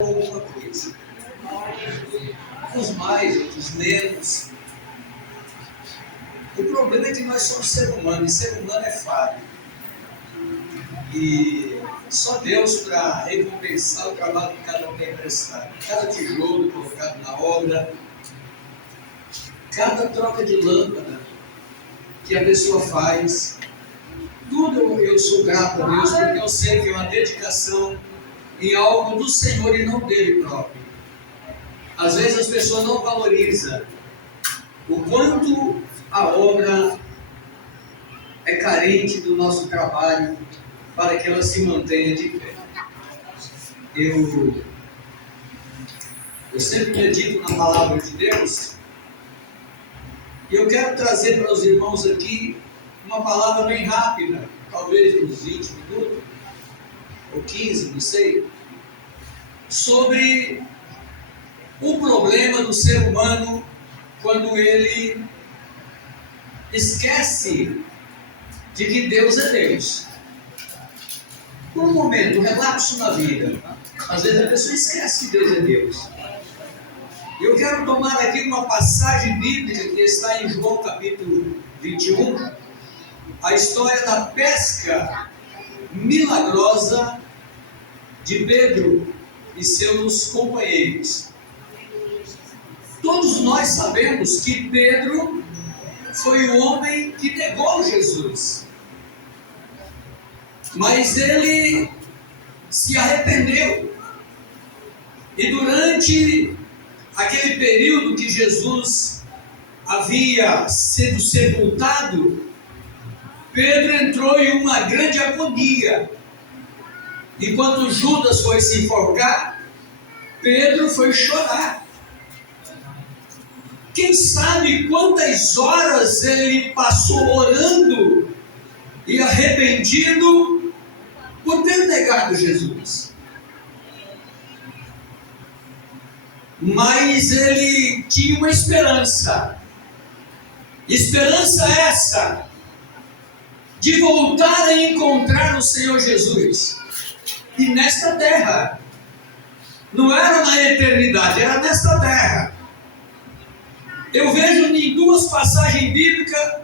alguma coisa. Uns mais, outros menos. O problema é que nós somos ser humano, e ser humano é falho. E só Deus para recompensar o trabalho que cada um tem prestado. Cada tijolo colocado na obra, cada troca de lâmpada que a pessoa faz, tudo eu sou grato a Deus, porque eu sei que é uma dedicação em algo do Senhor e não dele próprio. Às vezes as pessoas não valorizam o quanto a obra é carente do nosso trabalho para que ela se mantenha de pé. Eu sempre medito na palavra de Deus e eu quero trazer para os irmãos aqui uma palavra bem rápida, talvez uns 20 minutos ou 15, não sei, sobre o problema do ser humano quando ele esquece de que Deus é Deus. Por um momento, um relapso na vida, às vezes a pessoa esquece que Deus é Deus. Eu quero tomar aqui uma passagem bíblica que está em João capítulo 21, a história da pesca milagrosa de Pedro e seus companheiros. Todos nós sabemos que Pedro foi o homem que negou Jesus, mas ele se arrependeu, e durante aquele período que Jesus havia sido sepultado, Pedro entrou em uma grande agonia. Enquanto Judas foi se enforcar, Pedro foi chorar. Quem sabe quantas horas ele passou orando e arrependido por ter negado Jesus. Mas ele tinha uma esperança. Esperança essa de voltar a encontrar o Senhor Jesus. E nesta terra. Não era na eternidade, era nesta terra. Eu vejo em duas passagens bíblicas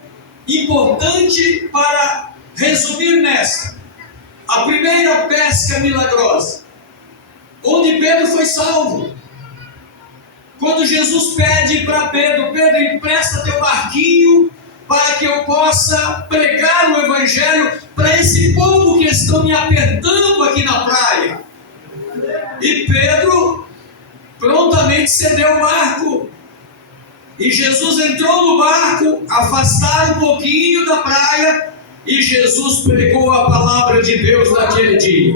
importantes para resumir nesta. A primeira, pesca milagrosa, onde Pedro foi salvo. Quando Jesus pede para Pedro: Pedro, empresta teu barquinho para que eu possa pregar o evangelho para esse povo que estão me apertando aqui na praia. E Pedro prontamente cedeu o barco. E Jesus entrou no barco, afastaram um pouquinho da praia, e Jesus pregou a palavra de Deus naquele dia.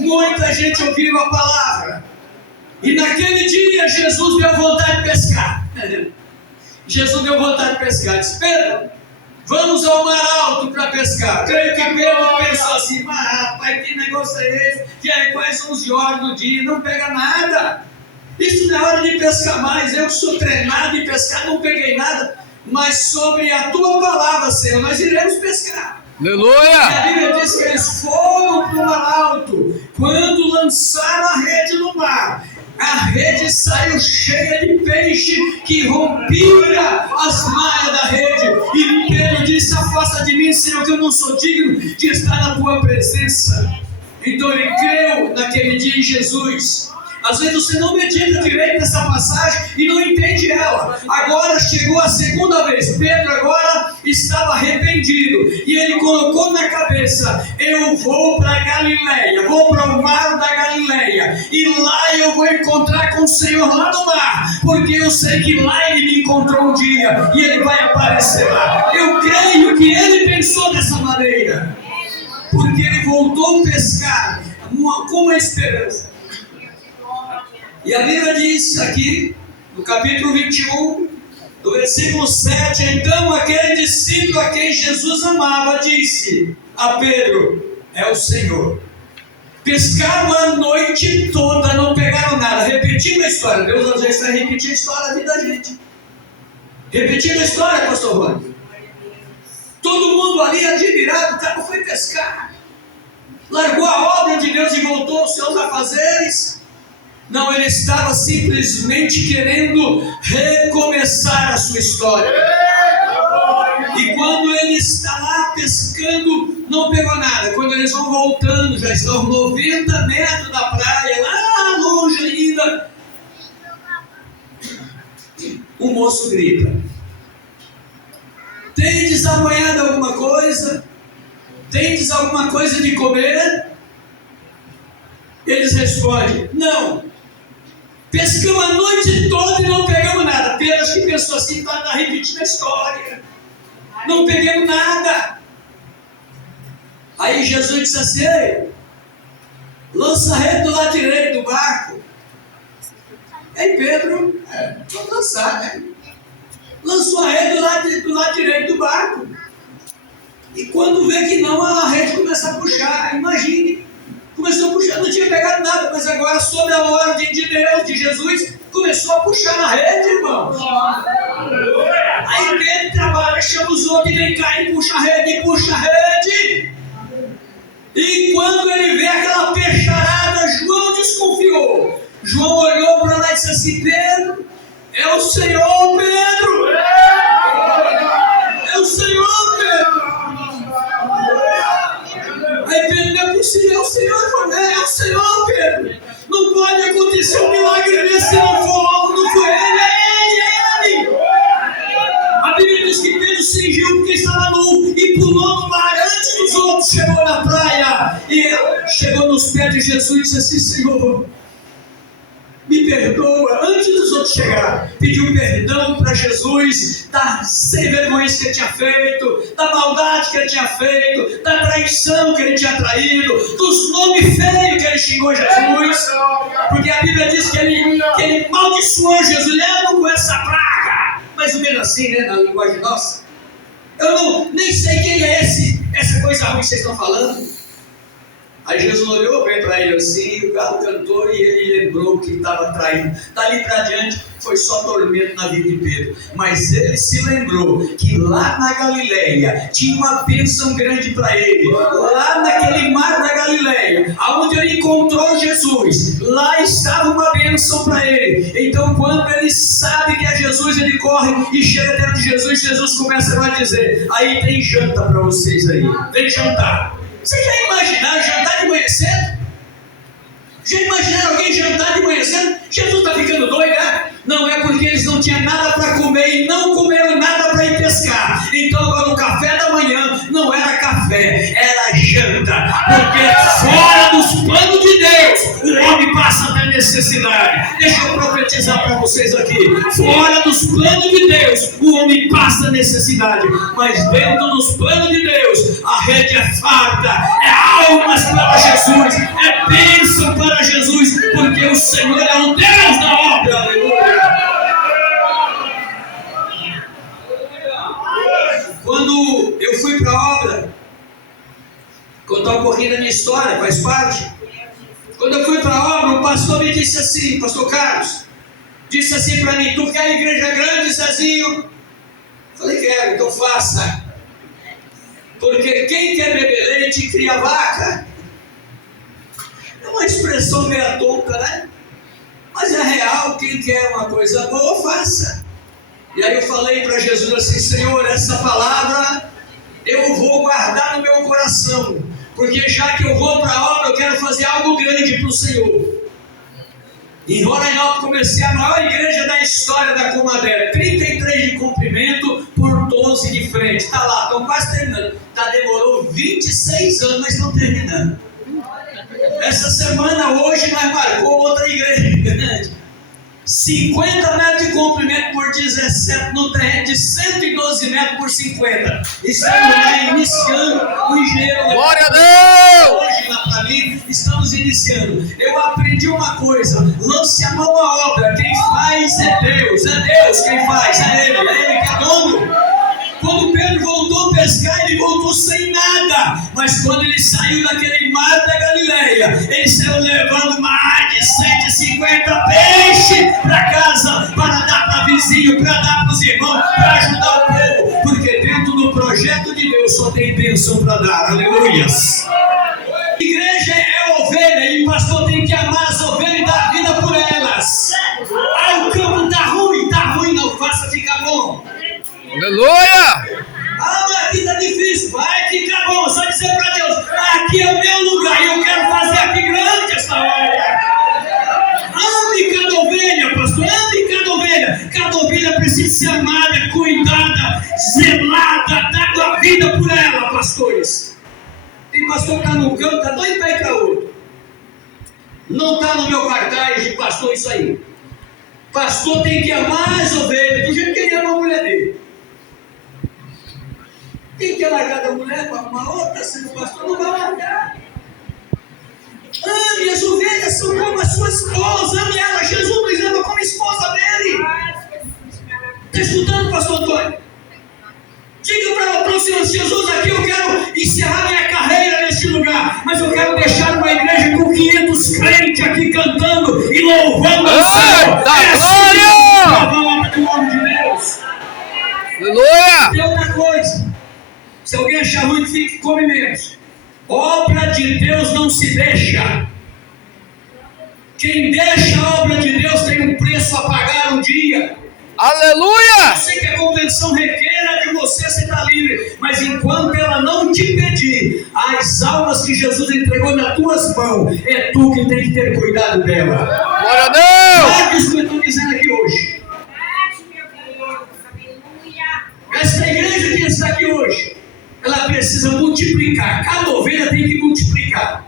Muita gente ouviu a palavra. E naquele dia Jesus deu vontade de pescar. Jesus deu vontade de pescar. Disse: Pedro, vamos ao mar alto para pescar. Creio que Pedro pensou assim: mas rapaz, que negócio é esse? Já é quase 11 horas do dia, não pega nada. Isso não é hora de pescar mais. Eu sou treinado em pescar, não peguei nada. Mas sobre a tua palavra, Senhor, nós iremos pescar. Aleluia! E a Bíblia diz que eles foram para o mar alto. Quando lançaram a rede no mar, a rede saiu cheia de peixe que rompia as malhas da rede. E Pedro disse: afasta de mim, Senhor, que eu não sou digno de estar na tua presença. Então ele creu naquele dia em Jesus. Às vezes você não medita direito essa passagem e não entende ela. Agora chegou a segunda vez. Pedro agora estava arrependido. E ele colocou na cabeça: eu vou para Galileia, vou para o mar da Galileia. E lá eu vou encontrar com o Senhor lá no mar. Porque eu sei que lá ele me encontrou um dia e ele vai aparecer lá. Eu creio que ele pensou dessa maneira. Porque ele voltou a pescar com uma esperança. E a Bíblia diz aqui, no capítulo 21, do versículo 7, então aquele discípulo a quem Jesus amava disse a Pedro: é o Senhor. Pescaram a noite toda, não pegaram nada. Repetindo a história. Deus às vezes vai repetir a história da vida da gente. Repetindo a história, pastor Rony. Todo mundo ali admirado, o cara foi pescar. Largou a obra de Deus e voltou aos seus afazeres? Não, ele estava simplesmente querendo recomeçar a sua história. E quando ele está lá pescando, não pegou nada. Quando eles vão voltando, já estão 90 metros da praia, lá longe ainda, o moço grita: tendes apanhado alguma coisa? Tendes alguma coisa de comer? Eles respondem: não. Pescamos a noite toda e não pegamos nada. Pedro acho que pensou assim, está repetindo a história. Não pegamos nada. Aí Jesus disse assim: ei, lança a rede do lado direito do barco. Aí Pedro, vou lançar, né? Lançou a rede do lado direito do barco. E quando vê que não, a rede começa a puxar. Imagine, começou a puxar, não tinha pegado nada, mas agora, sob a ordem de Deus, de Jesus, começou a puxar na rede, irmão. Aí Pedro trabalha, chama os outros e vem cá e puxa a rede, e puxa a rede. E quando ele vê aquela peixarada, João desconfiou. João olhou para lá e disse assim: Pedro, é o Senhor, Pedro. É o Senhor, Pedro. Aí Pedro: não é possível, é o Senhor, João, é o Senhor, Pedro. Não pode acontecer um milagre desse se não for, não foi ele, é ele. A Bíblia diz que Pedro se cingiu porque estava nu e pulou no mar antes dos outros. Chegou na praia e chegou nos pés de Jesus e disse assim: Senhor, me perdoa. Antes dos outros chegar, pediu perdão para Jesus da sem vergonha que ele tinha feito, da maldade que ele tinha feito, da traição que ele tinha traído, dos nomes feios que ele xingou Jesus, porque a Bíblia diz que ele maldiçoou Jesus, leva com essa praga, mais ou menos assim, né, na linguagem nossa. Eu nem sei quem é essa coisa ruim que vocês estão falando. Aí Jesus olhou bem para ele assim, o galo cantou e ele lembrou que estava traindo. Dali para diante foi só tormento na vida de Pedro. Mas ele se lembrou que lá na Galileia tinha uma bênção grande para ele. Lá naquele mar da Galileia, aonde ele encontrou Jesus, lá estava uma bênção para ele. Então quando ele sabe que é Jesus, ele corre e chega dentro de Jesus. Jesus começa a dizer: aí tem janta para vocês aí, vem jantar. Você já imaginaram jantar de manhã cedo? Já imaginaram alguém jantar de manhã cedo? Jesus está ficando doido, né? Não é porque eles não tinham nada para comer e não comeram nada para ir pescar. Então agora o café da manhã não era café, era janta. Porque fora dos planos de Deus, o homem passa a ter necessidade. Deixa eu profetizar para vocês aqui. Fora dos planos de Deus, o homem passa necessidade. Mas dentro dos planos de Deus, a rede é farta, é almas para Jesus, é bênção para Jesus, porque o Senhor é o Deus da obra. Aleluia. Quando eu fui para a obra, contar um pouquinho da minha história, faz parte. Quando eu fui para a obra, o pastor me disse assim, pastor Carlos, disse assim para mim: tu quer a igreja grande, Zezinho? Falei: quero, então faça. Porque quem quer beber leite cria vaca. É uma expressão meio tonta, né? Mas é real, quem quer uma coisa boa, faça. E aí eu falei para Jesus assim: Senhor, essa palavra eu vou guardar no meu coração, porque já que eu vou para a obra, eu quero fazer algo grande para o Senhor. Em Roraima comecei a maior igreja da história da Comadé, 33 de comprimento por 12 de frente. Está lá, estão quase terminando. Demorou 26 anos, mas estão terminando. Essa semana, hoje, nós marcou outra igreja grande. 50 metros de comprimento por 17, no terreno de 112 metros por 50. Estamos lá iniciando o engenheiro. Glória a Deus! Hoje, lá para mim, estamos iniciando. Eu aprendi uma coisa: lance a mão à obra. Quem faz é Deus quem faz, é Ele que é dono. Quando Pedro voltou a pescar, ele voltou sem nada. Mas quando ele saiu daquele mar da Galileia, ele saiu levando mais de 150 peixes para casa, para dar para vizinho, para dar para os irmãos, para ajudar o povo. Porque dentro do projeto de Deus só tem bênção para dar. Aleluias. Igreja é ovelha e o pastor tem que amar as ovelhas e dar a vida por elas. Ah, o campo tá ruim, não faça ficar bom. Aleluia! Ah, mas aqui tá difícil, vai ficar bom. Só dizer para Deus, aqui é o meu lugar e eu quero fazer aqui grande essa obra. Ame cada ovelha, pastor, ame cada ovelha. Cada ovelha precisa ser amada, cuidada, zelada, dando a vida por ela, pastores. Tem pastor que está num canto, está doido para ir para outro. Não está no meu cartaz de pastor isso aí. Pastor tem que amar as ovelhas, do jeito que ele ama a mulher dele. Quem quer largar da mulher para uma outra, sendo pastor, não vai largar. Ame as ovelhas, são como a sua esposa, ame ela. Jesus nos ama como esposa dele. Está escutando, pastor Antônio? Diga para o Senhor Jesus, aqui eu quero encerrar minha carreira neste lugar, mas eu quero deixar uma igreja com 500 crentes aqui cantando e louvando o Senhor. Glória! Do nome de Deus. Aleluia! E outra coisa, se alguém achar ruim, fique come menos. Obra de Deus não se deixa. Quem deixa a obra de Deus tem um preço a pagar um dia. Aleluia! Eu sei que a convenção requer de você está livre, mas enquanto ela não te pedir, as almas que Jesus entregou nas tuas mãos, é tu que tem que ter cuidado dela. Glória a Deus! Sabe isso que eu estou dizendo aqui hoje? Essa igreja que está aqui hoje, ela precisa multiplicar. Cada ovelha tem que multiplicar.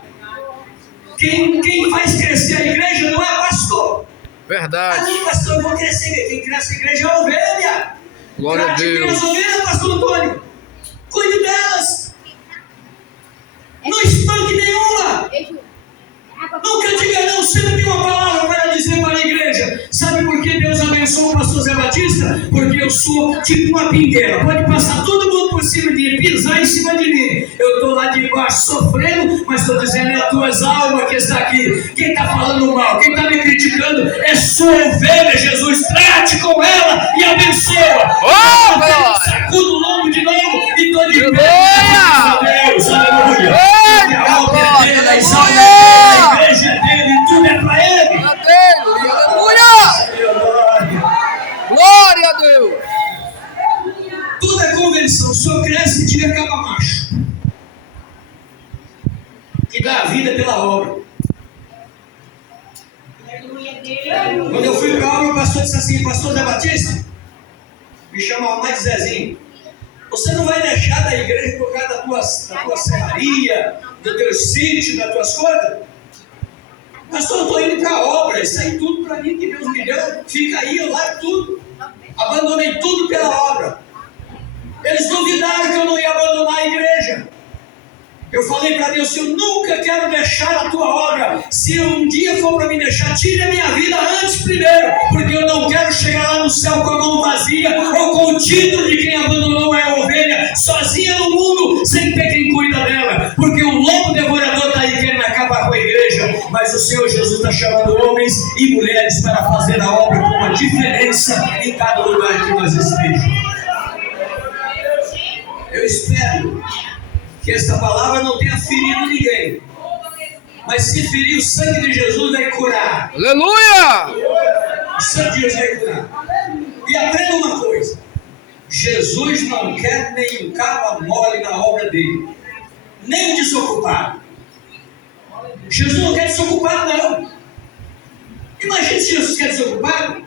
Quem faz crescer a igreja não é pastor. Verdade. Não, pastor, eu vou crescer. Quem cresce a igreja é a ovelha. Glória a Deus. As ovelhas, pastor Antônio. Cuide delas. Não espanque nenhuma. Nunca diga não, sempre tem uma palavra para dizer para a igreja. Sabe por que Deus abençoou o pastor Zé Batista? Porque eu sou tipo uma pingueira. Pode passar todo mundo por cima de mim, pisar em cima de mim. Eu estou lá de baixo sofrendo, mas estou dizendo é as tuas almas que está aqui. Quem está falando mal, quem está me criticando é sua ovelha, Jesus. Trate com ela e abençoa. Oh, sacudo o lombo de novo e estou de pé. Deus, aleluia. Porque a obra é dele, a igreja é dele, tudo é para ele. Aleluia! Glória a Deus! Tudo é convenção, só cresce e dia acaba macho. Que dá a vida pela obra. Quando eu fui para a obra, o pastor disse assim, pastor Zé Batista, me chamava mais de Zezinho. Você não vai deixar da igreja por causa da tua serraria, do teu sítio, das tuas coisas? Pastor, eu estou indo para a obra, isso aí tudo para mim que Deus me deu, fica aí, eu largo tudo. Abandonei tudo pela obra. Eles duvidaram que eu não ia abandonar a igreja. Eu falei para Deus, eu nunca quero deixar a tua obra. Se um dia for para me deixar, tire a minha vida antes primeiro, porque eu não quero chegar lá no céu com a mão vazia, ou com o título de quem abandonou a ovelha, sozinha no mundo, sem ter quem cuida dela, porque o lobo devorador está aí querendo acabar com a igreja, mas o Senhor Jesus está chamando homens e mulheres para fazer a obra com uma diferença em cada lugar que nós estejamos. Eu espero que esta palavra não tenha ferido ninguém, mas se ferir, o sangue de Jesus vai curar. Aleluia! O sangue de Jesus vai curar. E aprenda uma coisa: Jesus não quer nem um cabo mole na obra dele, nem desocupado. Jesus não quer desocupado, não. Imagine se Jesus quer desocupado.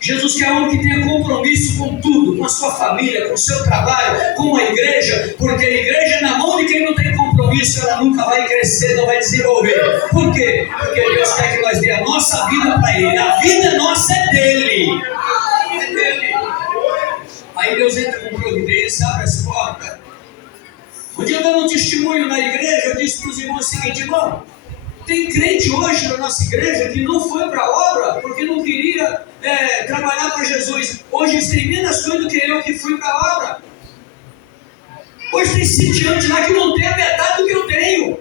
Jesus quer um que tenha compromisso com tudo, com a sua família, com o seu trabalho, com a igreja, porque a igreja na mão de quem não tem compromisso, ela nunca vai crescer, não vai desenvolver. Por quê? Porque Deus quer que nós dê a nossa vida para Ele. A vida nossa é dele. É dele. Aí Deus entra com providência, abre as portas. Um dia eu dando um testemunho na igreja, eu disse para os irmãos o seguinte: irmão, tem crente hoje na nossa igreja que não foi para a obra porque não queria trabalhar para Jesus. Hoje eles têm menos coisa do que eu que fui para a obra. Hoje tem sitiante lá que não tem a metade do que eu tenho.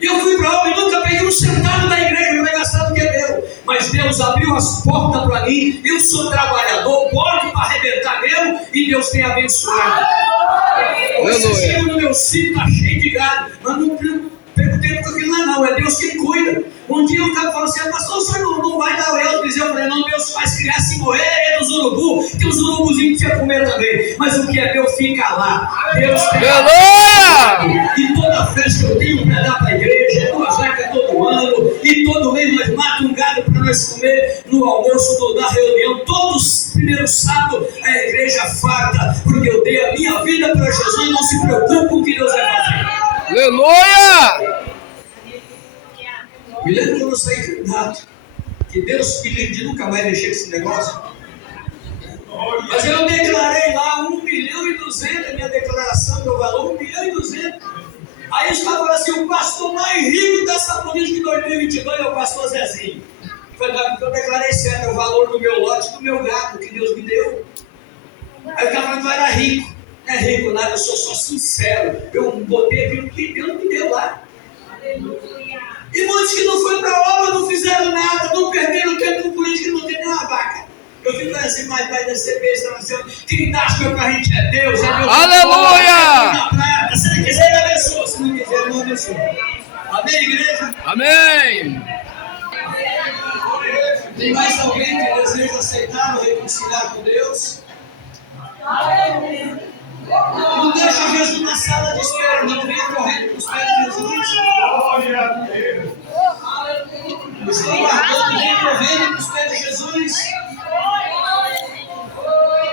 E eu fui para a obra e nunca peguei um centavo da igreja, não vai gastar do que é meu. Mas Deus abriu as portas para mim. Eu sou trabalhador, boto para arrebentar mesmo, e Deus tem abençoado. Hoje chego no meu sítio, está cheio de gado, mas não não, é Deus quem cuida. Um dia o cara falou assim, pastor, o senhor não vai dar o eu dizer, eu falei, não, Deus faz criar se morrer dos urubu, tem os urubuzinhos que tinha comer também, mas o que é Deus fica lá. Deus tem Aleluia! e toda festa que eu tenho para dar para a igreja, 2 vacas todo ano, e todo mês nós matamos um gado para nós comer no almoço da reunião, todos os primeiros sábados a igreja farta, porque eu dei a minha vida para Jesus, não se preocupe com o que Deus vai fazer. Aleluia! Me lembro quando eu saí candidato, que Deus me livre de nunca mais mexer com esse negócio. Mas eu declarei lá 1.200.000, minha declaração, meu valor, 1.200.000. Aí os caras falaram assim, o pastor mais rico dessa política de 2022 é o pastor Zezinho. Foi porque eu declarei certo, é o valor do meu lote, do meu gado, que Deus me deu. Aí o cara falou que eu era rico. Não é rico nada, eu sou só sincero. Eu botei aquilo que Deus me deu lá. E muitos que não foram para a obra, não fizeram nada, não perderam tempo com política, que não tem nenhuma vaca. Eu fico assim, mas vai descer besta, mas quem dá as coisas pra gente é Deus, é Deus. Aleluia! Se ele quiser, ele abençoa, se não quiser, ele não abençoa. Amém, igreja? Amém! Tem mais alguém que deseja aceitar ou reconciliar com Deus? Não deixa Jesus na sala de espera, não venha correndo para os pés de Jesus. Estou guardando, venha correndo para os pés de Jesus.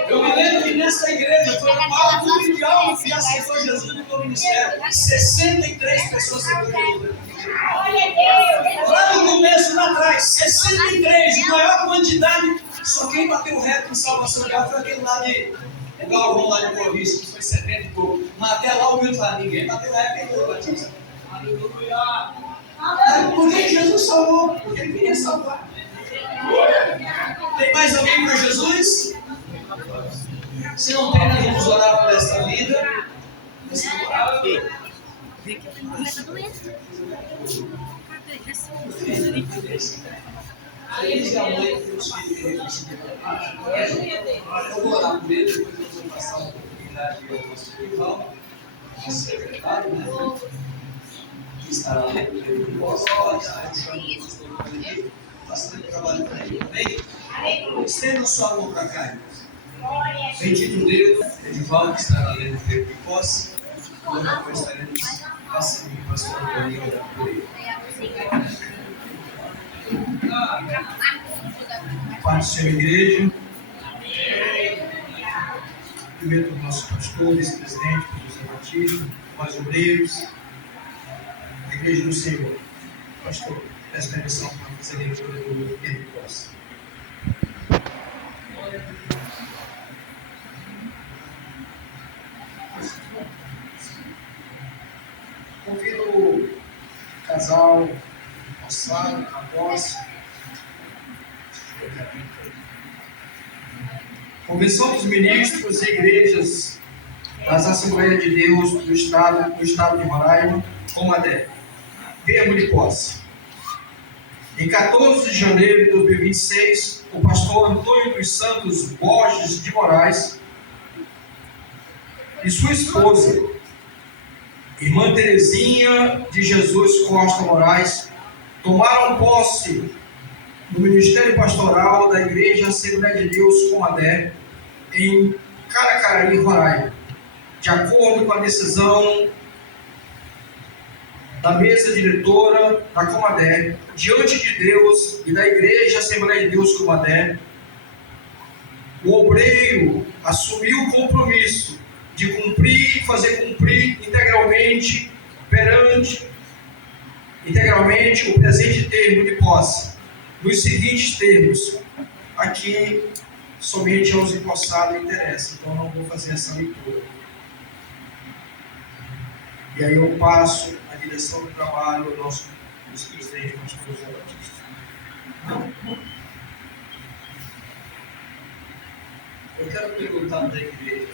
Eu me lembro que nessa igreja foi o maior número de almas que aceitou Jesus no meu ministério. 63 pessoas aceitaram Jesus. Lá no começo, lá atrás, 63, a maior quantidade. Só quem bateu reto em salvação de alma foi aquele lá de Galvão, lá de Boa Vista, que foi 70 e pouco. Mas até lá o Milton lá, ninguém bateu reto em Deus Batista. Por que Jesus salvou? Porque ele queria salvar. Tem mais alguém para Jesus? Se não tem, nós vamos orar por essa vida. Eles e a mãe que os filhos eu vou orar por eles, depois eu vou passar uma oportunidade ao pastor Ival, nosso secretário, né? Que estará lendo o livro de voz, está achando o pastor aqui, fazendo trabalho para ele também. Estenda sua mão para cá, irmãos. Bendito Deus, Edivaldo que estará lendo o livro de posse, e depois estaremos passando o pastor Antônio por ele. Pai do Senhor, igreja. Primeiro os nossos pastores, presidente, José Batista, nós obreiros, a igreja do Senhor. Pastor, peço permissão para fazer a leitura do livro de posse. Convido o casal, moçada, a posse. Convenção dos ministros e igrejas das Assembleias de Deus do Estado de Roraima, Comadé. Termo de posse. Em 14 de janeiro de 2026, o pastor Antônio dos Santos Borges de Moraes e sua esposa, irmã Terezinha de Jesus Costa Moraes, tomaram posse no Ministério Pastoral da Igreja Assembleia de Deus Comadé, em Caracaraí, Roraima, de acordo com a decisão da mesa diretora da Comadé, diante de Deus e da Igreja Assembleia de Deus Comadé, o obreiro assumiu o compromisso de cumprir e fazer cumprir integralmente o presente termo de posse, nos seguintes termos. Aqui somente aos empossados interessa, então não vou fazer essa leitura. E aí eu passo a direção do trabalho ao nosso presidente, pastor José Batista. Eu quero perguntar da igreja: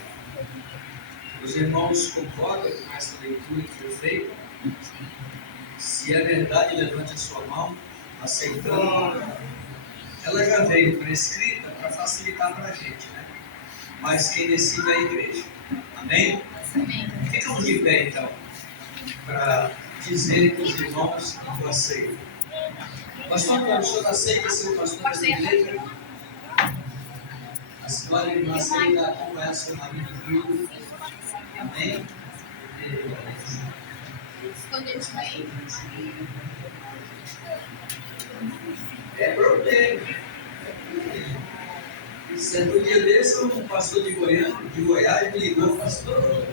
os irmãos concordam com essa leitura que foi feita? Se é verdade, levante a sua mão, aceitando. Ela já veio prescrita para facilitar para a gente, né? Mas quem decide é a igreja. Amém? Amém. Ficamos de pé, então, para dizer para os irmãos que eu aceito. Pastor Antônio, o senhor aceita ser o pastor da igreja? A senhora irmã aceita acompanhar seu marido e filho? Amém? É problema. Certo dia desse, um pastor de Goiás me ligou, pastor,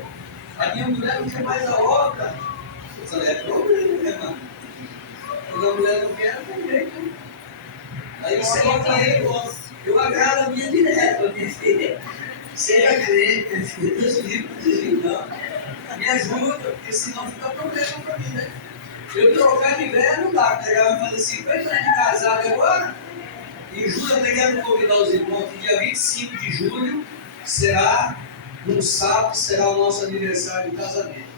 a minha mulher não quer mais a obra. Eu falei, é problema, né, mano? Quando a mulher não quer, não tem jeito. Aí você eu agrado a minha direta, minha filha. Seja crente, minha filha, Deus livre, não. Me ajuda, porque senão fica problema para mim, né? Eu trocar de ideia não dá, porque ela vai fazer 50 anos de casado agora. Em julho eu quero convidar os irmãos que dia 25 de julho será, num sábado, será o nosso aniversário de casamento.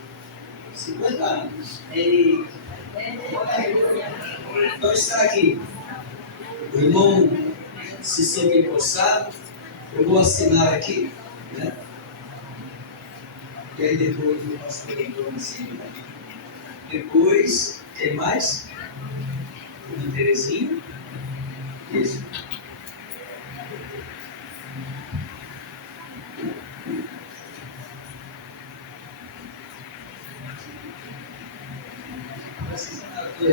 50 anos. Então está aqui. O irmão se sente empossado. Eu vou assinar aqui, né? E aí depois o pastor entrou em cima. Depois, quem mais? Uma Terezinha. Isso.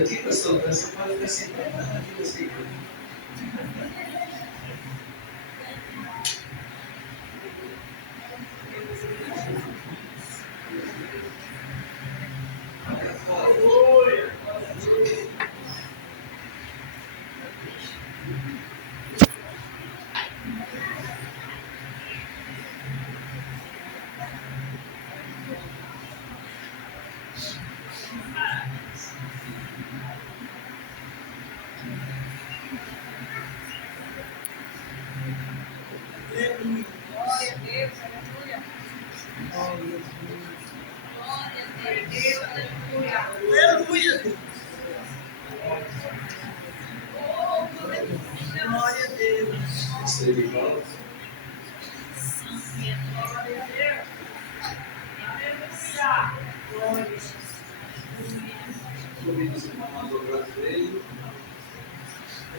Aqui, pastor, pode ficar sentado aqui você.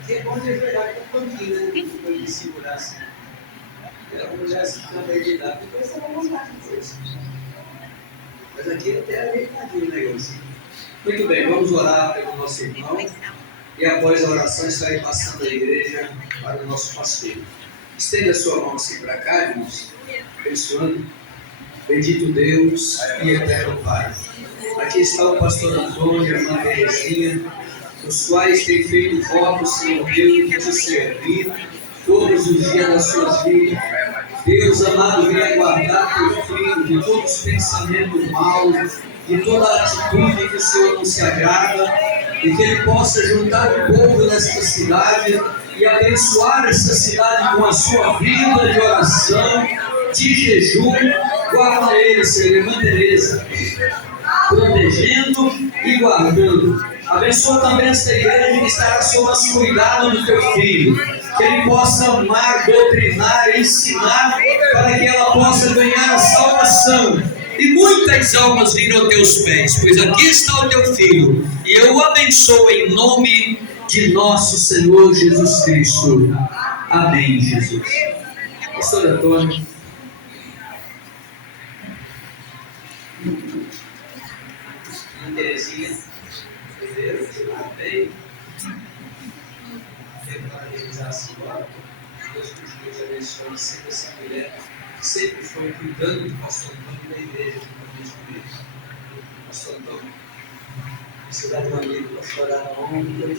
Aqui é bom de ajoelhar com o cantinho, né? De segurança. E a mulher se também de idade, depois você vai mostrar depois. Mas aqui é até ajeitadinho o negócio. Muito bem, vamos orar pelo nosso irmão. E após a oração, estarei passando a igreja para o nosso pastor. Estenda a sua mão assim para cá, irmãos. Abençoando. Bendito Deus e eterno Pai. Aqui está o pastor Antônio e a irmã Terezinha, os quais têm feito votos, Senhor Deus, de te servir todos os dias das suas vidas. Deus amado, venha guardar teu filho de todos os pensamentos maus, de toda atitude que o Senhor não se agrada, e que Ele possa juntar o povo nesta cidade e abençoar esta cidade com a sua vida de oração, de jejum. Guarda ele, Senhor, irmã Teresa, protegendo e guardando. Abençoa também esta igreja que estará sob o cuidado do teu filho, que ele possa amar, doutrinar, ensinar, para que ela possa ganhar a salvação. E muitas almas virão a teus pés, pois aqui está o teu filho, e eu o abençoo em nome de nosso Senhor Jesus Cristo. Amém, Jesus. Pastor Antônio. Terezinha, bem, para realizar a senhora, Deus continue te abençoando sempre essa mulher, que sempre foi cuidando do pastor Antônio da igreja, pastor Antônio, precisa de um amigo para chorar na onda.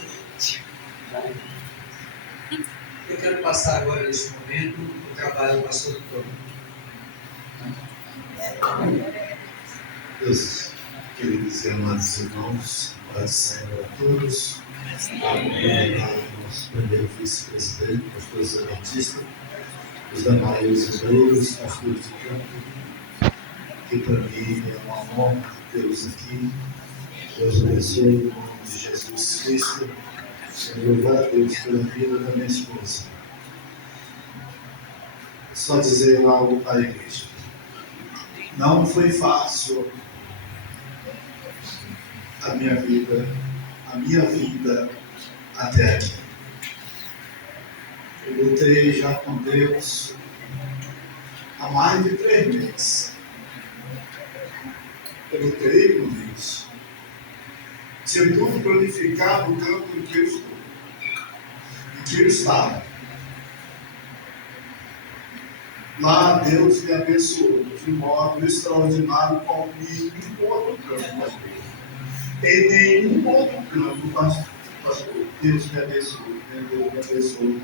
Eu quero passar agora nesse momento o trabalho do pastor Antônio. Deus. Queridos e amados irmãos, paz do Senhor a todos. Nosso primeiro vice-presidente, pastor Zé Batista, os demais obreiros, pastores de campo, que para mim é uma honra tê-los aqui. Deus abençoe em nome de Jesus Cristo. Louvar a Deus pela vida da minha esposa. Só dizer algo à igreja. Não foi fácil a minha vida até aqui. Eu lutei já com Deus há mais de 3 meses. Eu lutei com Deus. Tinha tudo planificado no campo em que eu estou, em que eu estava. Lá Deus me abençoou de modo extraordinário como em nenhum outro campo, pastor. Em nenhum outro campo, pastor. Deus me abençoou. Deus me abençoou.